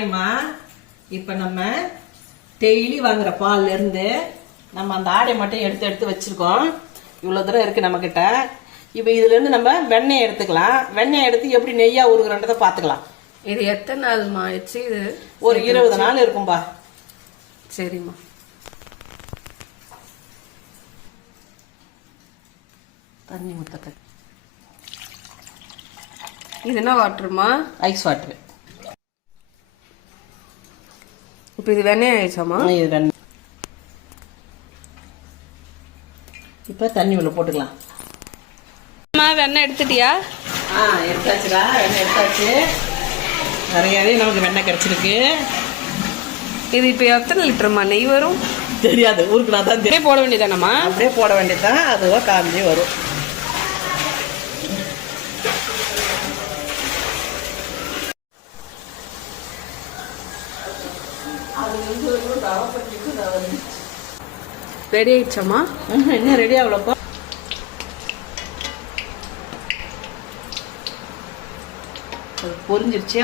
ஹாய்மா. இப்போ நம்ம டெய்லி வாங்குற பால்ல இருந்து நம்ம அந்த ஆடை மட்டும் எடுத்து எடுத்து வச்சிருக்கோம். இவ்வளோ தூரம் இருக்கு நம்ம கிட்ட. இப்போ இதுல இருந்து நம்ம வெண்ணெய் எடுத்துக்கலாம். வெண்ணெய் எடுத்து எப்படி நெய்யா உருகுறன்றதை பார்த்துக்கலாம். இது எத்தனை நாள்மா ஆயிடுச்சு? இது ஒரு 20 நாள் இருக்கும்பா. சரிம்மா. தண்ணி ஊற்ற. இது என்ன வாட்டருமா? Ice water. இப்போ இது வெண்ணெய் ஆயிடுச்சாமா? இது வெண்ணெய். இப்போ தண்ணி உள்ள போட்டுக்கலாம். வெண்ணெய் எடுத்துட்டியா? எடுத்தாச்சுடா. வெண்ணெய் எடுத்தாச்சு. நிறையாவே நமக்கு வெண்ணெய் கிடைச்சிருக்கு. இது இப்போ எத்தனை லிட்டருமா நெய் வரும்? தெரியாது, ஊருக்குனா தான் தெரியும். போட வேண்டியதானம்மா? அப்படியே போட வேண்டியதுதான். அதுவாக காஞ்சி வரும். ரெடி ஆயிடுச்சாமா? என்ன ரெடி ஆகலப்பா. அது பொரிஞ்சிருச்சு.